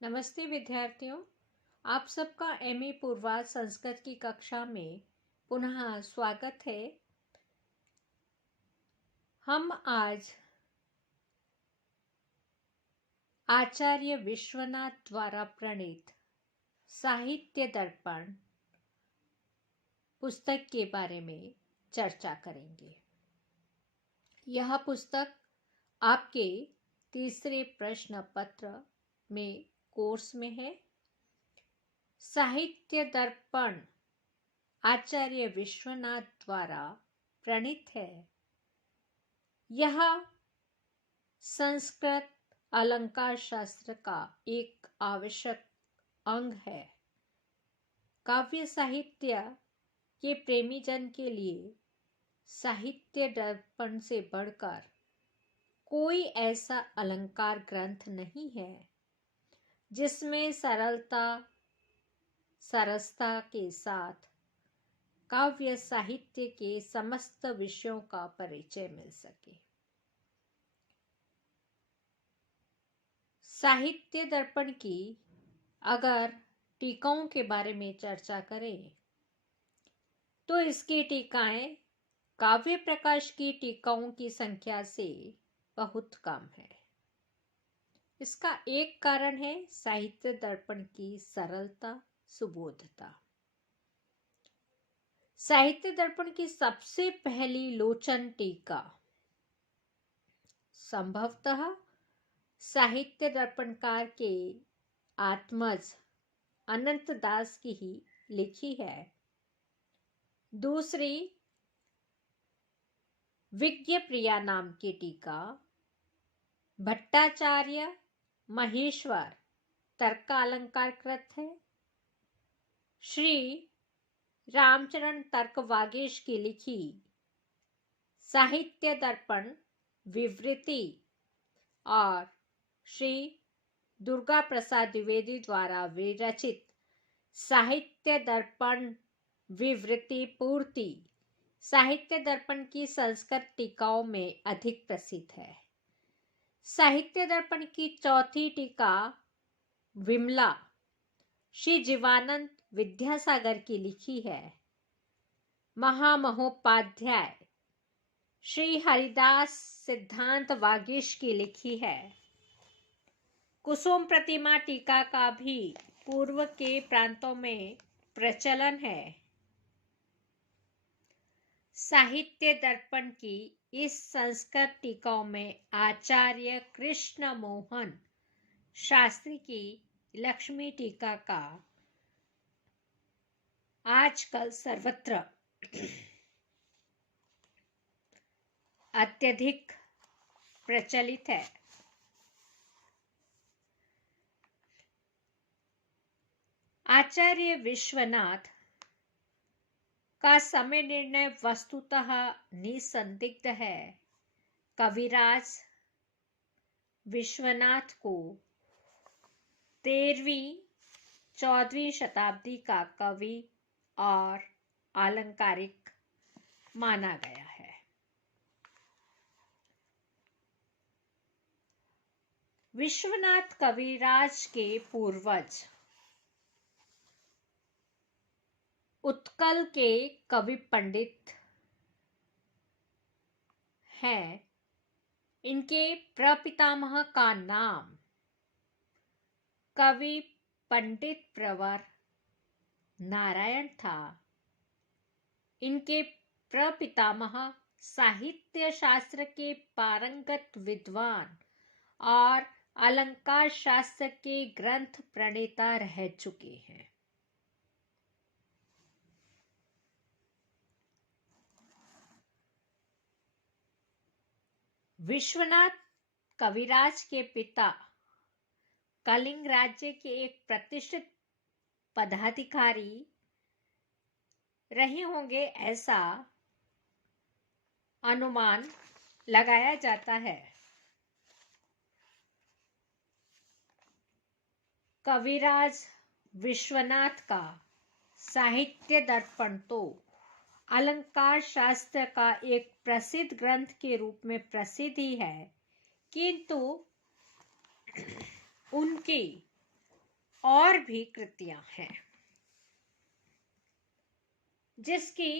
नमस्ते विद्यार्थियों। आप सबका एमए पूर्वाध संस्कृत की कक्षा में पुनः स्वागत है। हम आज आचार्य विश्वनाथ द्वारा प्रणीत साहित्य दर्पण पुस्तक के बारे में चर्चा करेंगे। यह पुस्तक आपके तीसरे प्रश्न पत्र में कोर्स में है। साहित्य दर्पण आचार्य विश्वनाथ द्वारा प्रणीत है। यह संस्कृत अलंकार शास्त्र का एक आवश्यक अंग है। काव्य साहित्य के प्रेमी जन के लिए साहित्य दर्पण से बढ़कर कोई ऐसा अलंकार ग्रंथ नहीं है जिसमें सरसता के साथ काव्य साहित्य के समस्त विषयों का परिचय मिल सके। साहित्य दर्पण की अगर टीकाओं के बारे में चर्चा करें तो इसकी टीकाएं काव्य प्रकाश की टीकाओं की संख्या से बहुत कम है। इसका एक कारण है साहित्य दर्पण की सरलता, सुबोधता। साहित्य दर्पण की सबसे पहली लोचन टीका संभवतः साहित्य दर्पणकार के आत्मज अनंत दास की ही लिखी है। दूसरी विज्ञ प्रिया नाम की टीका भट्टाचार्य महेश्वर तर्कालंकारकृत है। श्री रामचरण तर्क वागीश की लिखी साहित्य दर्पण विवृति और श्री दुर्गा प्रसाद द्विवेदी द्वारा विरचित साहित्य दर्पण विवृति पूर्ति साहित्य दर्पण की संस्कृत टीकाओं में अधिक प्रसिद्ध है। साहित्य दर्पण की चौथी टीका विमला श्री जीवानंद विद्यासागर की लिखी है। महामहोपाध्याय श्री हरिदास सिद्धांत वागीश की लिखी है। कुसुम प्रतिमा टीका का भी पूर्व के प्रांतों में प्रचलन है। साहित्य दर्पण की इस संस्कृत टीकाओं में आचार्य कृष्ण मोहन शास्त्री की लक्ष्मी टीका का आजकल सर्वत्र अत्यधिक प्रचलित है। आचार्य विश्वनाथ का समय निर्णय वस्तुतः निसंदिग्ध है। कविराज विश्वनाथ को 13वीं-14वीं शताब्दी का कवि और आलंकारिक माना गया है। विश्वनाथ कविराज के पूर्वज उत्कल के कवि पंडित हैं। इनके प्रपितामह का नाम कवि पंडित प्रवर नारायण था। इनके प्रपितामह साहित्य शास्त्र के पारंगत विद्वान और अलंकार शास्त्र के ग्रंथ प्रणेता रह चुके हैं। विश्वनाथ कविराज के पिता कलिंग राज्य के एक प्रतिष्ठित पदाधिकारी रहे होंगे, ऐसा अनुमान लगाया जाता है। कविराज विश्वनाथ का साहित्य दर्पण तो अलंकार शास्त्र का एक प्रसिद्ध ग्रंथ के रूप में प्रसिद्ध ही है, किंतु उनकी और भी कृतियां हैं जिसकी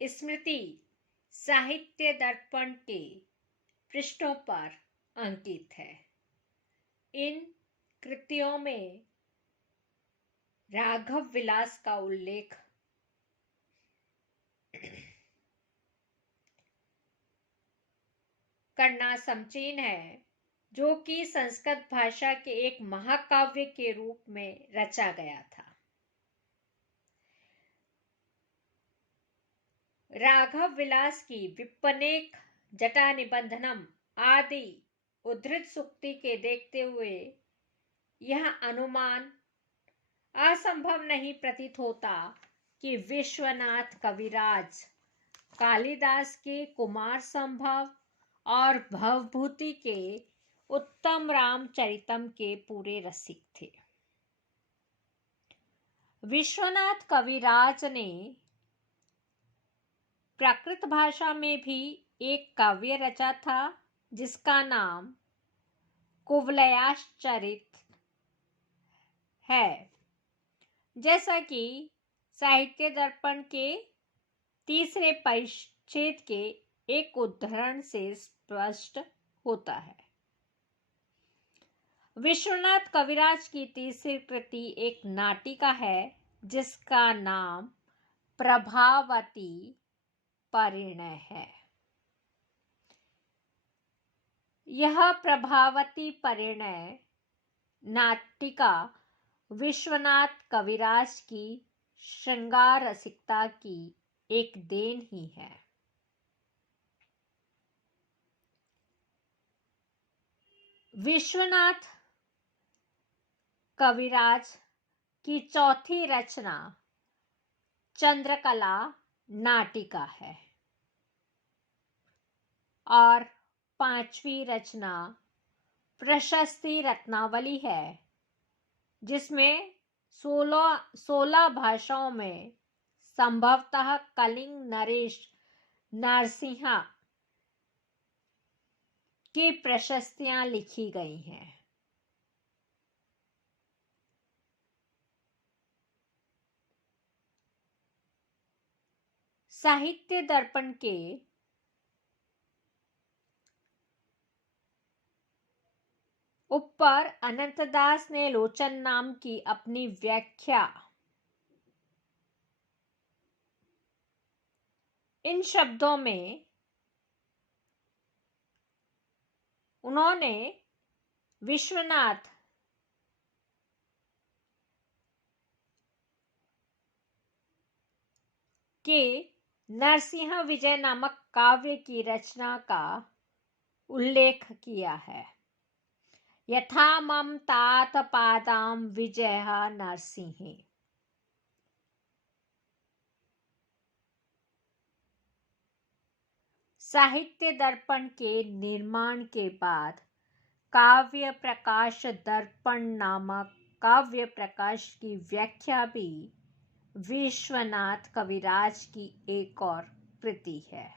स्मृति साहित्य दर्पण के पृष्ठों पर अंकित है। इन कृतियों में राघव विलास का उल्लेख करना समीचीन है, जो कि संस्कृत भाषा के एक महाकाव्य के रूप में रचा गया था। राघव विलास की विप्पनेक जटा निबंधनम आदि उद्धृत सूक्ति के देखते हुए यह अनुमान असंभव नहीं प्रतीत होता कि विश्वनाथ कविराज कालिदास के कुमार संभव और भवभूति के उत्तम रामचरितम के पूरे रसिक थे। विश्वनाथ कविराज ने प्राकृत भाषा में भी एक काव्य रचा था जिसका नाम कुवलयाश्चरित है, जैसा कि साहित्य दर्पण के तीसरे परिच्छेद के एक उद्धरण से स्पष्ट होता है। विश्वनाथ कविराज की तीसरी कृति एक नाटिका है जिसका नाम प्रभावती परिणय है। यह प्रभावती परिणय नाटिका विश्वनाथ कविराज की श्रृंगार रसिकता की एक देन ही है। विश्वनाथ कविराज की चौथी रचना चंद्रकला नाटिका है और पांचवी रचना प्रशस्ति रत्नावली है, जिसमें 16 भाषाओं में संभवतः कलिंग नरेश नरसिंहा की प्रशस्तियां लिखी गई हैं। साहित्य दर्पण के ऊपर अनंतदास ने लोचन नाम की अपनी व्याख्या इन शब्दों में उन्होंने विश्वनाथ के नरसिंह विजय नामक काव्य की रचना का उल्लेख किया है। यथा मम तात पादाम विजय नरसिंह। साहित्य दर्पण के निर्माण के बाद काव्य प्रकाश दर्पण नामक काव्य प्रकाश की व्याख्या भी विश्वनाथ कविराज की एक और कृति है।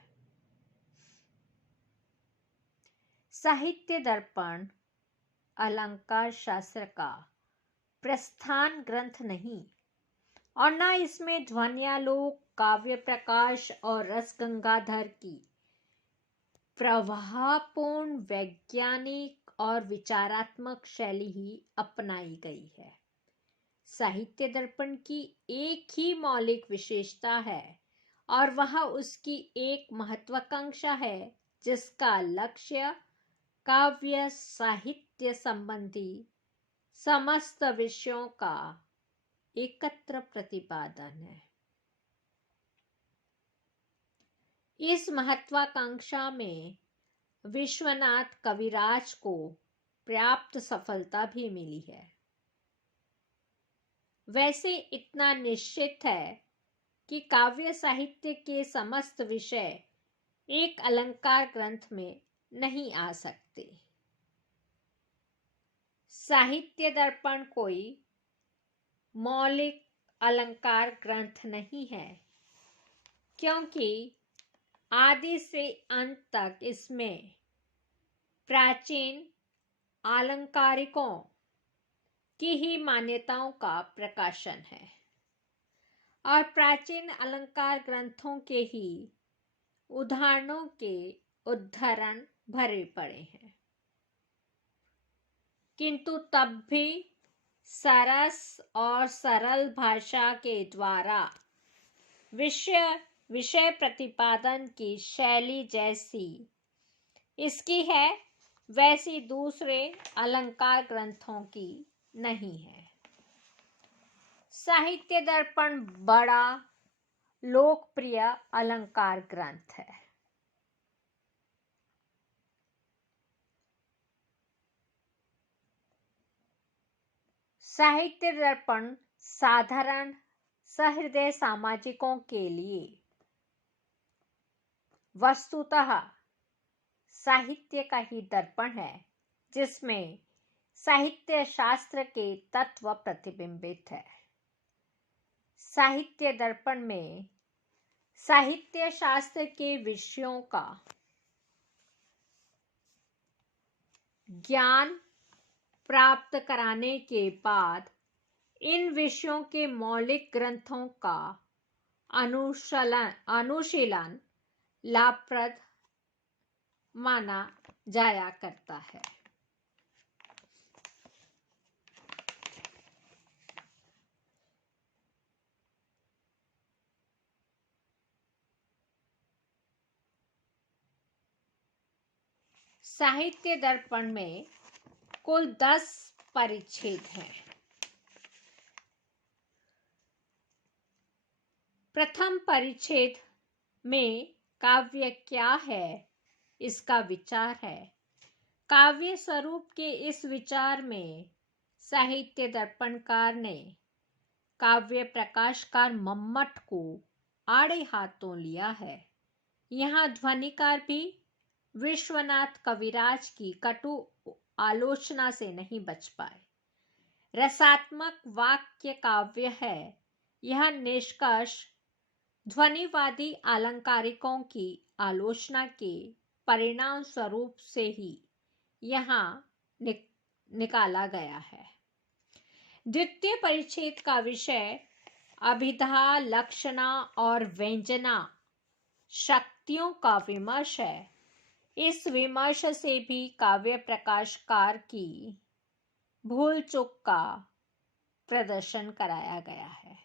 साहित्य दर्पण अलंकार शास्त्र का प्रस्थान ग्रंथ नहीं और न इसमें ध्वन्यालोक, काव्य प्रकाश और रस गंगाधर की प्रवाहपूर्ण वैज्ञानिक और विचारात्मक शैली ही अपनाई गई है। साहित्य दर्पण की एक ही मौलिक विशेषता है और वह उसकी एक महत्वाकांक्षा है जिसका लक्ष्य काव्य साहित्य संबंधी समस्त विषयों का एकत्र प्रतिपादन है। इस महत्वाकांक्षा में विश्वनाथ कविराज को पर्याप्त सफलता भी मिली है। वैसे इतना निश्चित है कि काव्य साहित्य के समस्त विषय एक अलंकार ग्रंथ में नहीं आ सकते। साहित्य दर्पण कोई मौलिक अलंकार ग्रंथ नहीं है, क्योंकि आदि से अंत तक इसमें प्राचीन आलंकारिकों की ही मान्यताओं का प्रकाशन है और प्राचीन अलंकार ग्रंथों के ही उदाहरणों के उद्धरण भरे पड़े हैं, किंतु तब भी सरस और सरल भाषा के द्वारा विषय प्रतिपादन की शैली जैसी इसकी है, वैसी दूसरे अलंकार ग्रंथों की नहीं है। साहित्य दर्पण बड़ा लोकप्रिय अलंकार ग्रंथ है। साहित्य दर्पण साधारण सहृदय सामाजिकों के लिए वस्तुतः साहित्य का ही दर्पण है, जिसमें साहित्य शास्त्र के तत्व प्रतिबिंबित है। साहित्य दर्पण में साहित्य शास्त्र के विषयों का ज्ञान प्राप्त कराने के बाद इन विषयों के मौलिक ग्रंथों का अनुशीलन लाभप्रद माना जाया करता है। साहित्य दर्पण में कुल 10 परिच्छेद हैं। प्रथम परिच्छेद में काव्य क्या है इसका विचार है। काव्य स्वरूप के इस विचार में साहित्य दर्पणकार ने काव्य प्रकाशकार मम्मट को आड़े हाथों लिया है। यहाँ ध्वनिकार भी विश्वनाथ कविराज की कटु आलोचना से नहीं बच पाए। रसात्मक वाक्य काव्य है। यह निष्कर्ष ध्वनिवादी अलंकारिकों की आलोचना के परिणाम स्वरूप से ही यहाँ निकाला गया है। द्वितीय परिच्छेद का विषय अभिधा, लक्षणा और व्यंजना शक्तियों का विमर्श है। इस विमर्श से भी काव्य प्रकाशकार की भूल चूक का प्रदर्शन कराया गया है।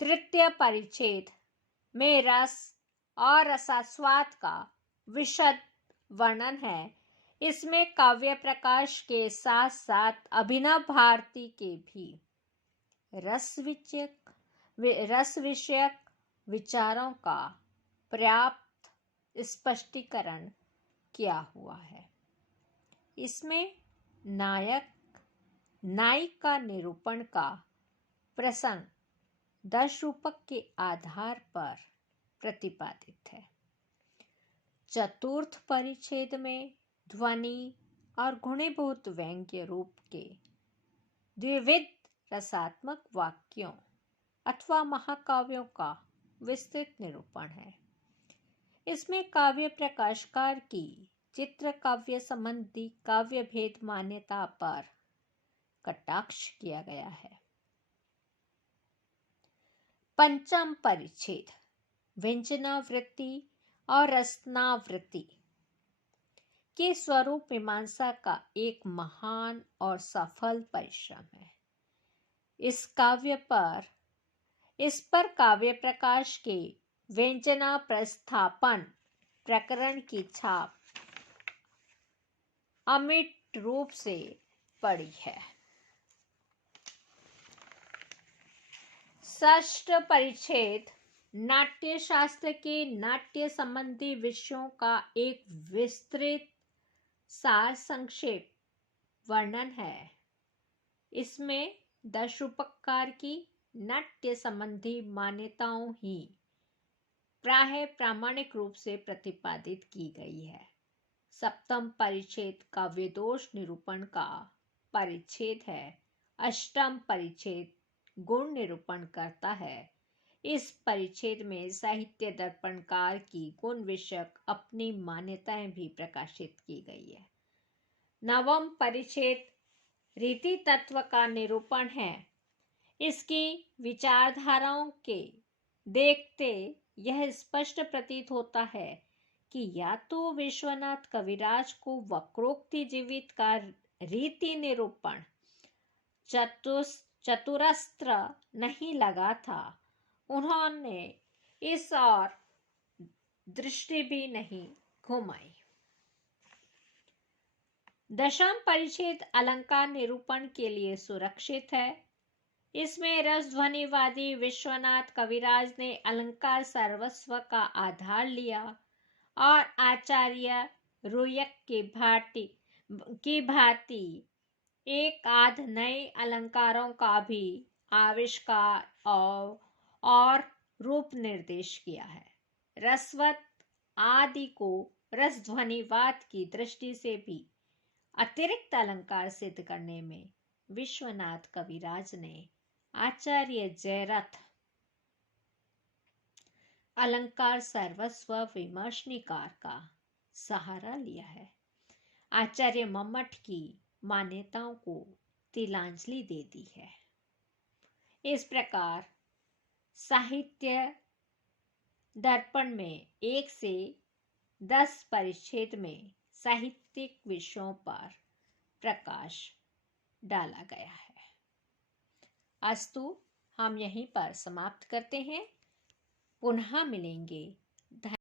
तृतीय परिच्छेद में रस और रसास्वाद का विशद वर्णन है। इसमें काव्य प्रकाश के साथ साथ अभिनव भारती के भी रस विषयक विचारों का पर्याप्त स्पष्टीकरण किया हुआ है। इसमें नायक नायिका निरूपण का प्रसंग 10 रूपक के आधार पर प्रतिपादित है। चतुर्थ परिच्छेद में ध्वनि और गुणीभूत व्यंग्य रूप के द्विविध रसात्मक वाक्यों अथवा महाकाव्यों का विस्तृत निरूपण है। इसमें काव्य प्रकाशकार की चित्र काव्य संबंधी काव्य भेद मान्यता पर कटाक्ष किया गया है। पंचम परिच्छेद व्यंजनावृत्ति और रसनावृत्ति के स्वरूप मीमांसा का एक महान और सफल परिश्रम है। इस पर काव्य प्रकाश के व्यंजना प्रस्थापन प्रकरण की छाप अमिट रूप से पड़ी है। षष्ठ परिच्छेद नाट्य शास्त्र के नाट्य संबंधी विषयों का एक विस्तृत सार संक्षेप वर्णन है। इसमें 10 रूपककार की नाट्य संबंधी मान्यताओं ही प्राय प्रामाणिक रूप से प्रतिपादित की गई है। सप्तम परिच्छेद काव्य दोष निरूपण का परिच्छेद है। अष्टम परिच्छेद गुण निरूपण करता है। इस परिच्छेद में साहित्य दर्पणकार की गुण विषयक अपनी मान्यताएं भी प्रकाशित की गई है। नवम परिच्छेद रीति तत्व का निरूपण है। इसकी विचारधाराओं के देखते यह स्पष्ट प्रतीत होता है कि या तो विश्वनाथ कविराज को वक्रोक्ति जीवित का रीति निरूपण चतुरस्त्र नहीं लगा था, उन्होंने इस और दृष्टि भी नहीं घुमाई। दशम परिच्छेद अलंकार निरूपण के लिए सुरक्षित है। इसमें रसध्वनिवादी विश्वनाथ कविराज ने अलंकार सर्वस्व का आधार लिया और आचार्य रुयक की भांति एक आध नए अलंकारों का भी आविष्कार और रूप निर्देश किया है। रसवत आदि को रसध्वनिवाद की दृष्टि से भी अतिरिक्त अलंकार सिद्ध करने में विश्वनाथ कविराज ने आचार्य जयरथ अलंकार सर्वस्व विमर्शनिकार का सहारा लिया है। आचार्य मम्मट की मान्यताओं को तिलांजलि दे दी है। इस प्रकार साहित्य दर्पण में 1 से 10 परिच्छेद में साहित्यिक विषयों पर प्रकाश डाला गया है। अस्तु, हम यहीं पर समाप्त करते हैं। पुनः मिलेंगे।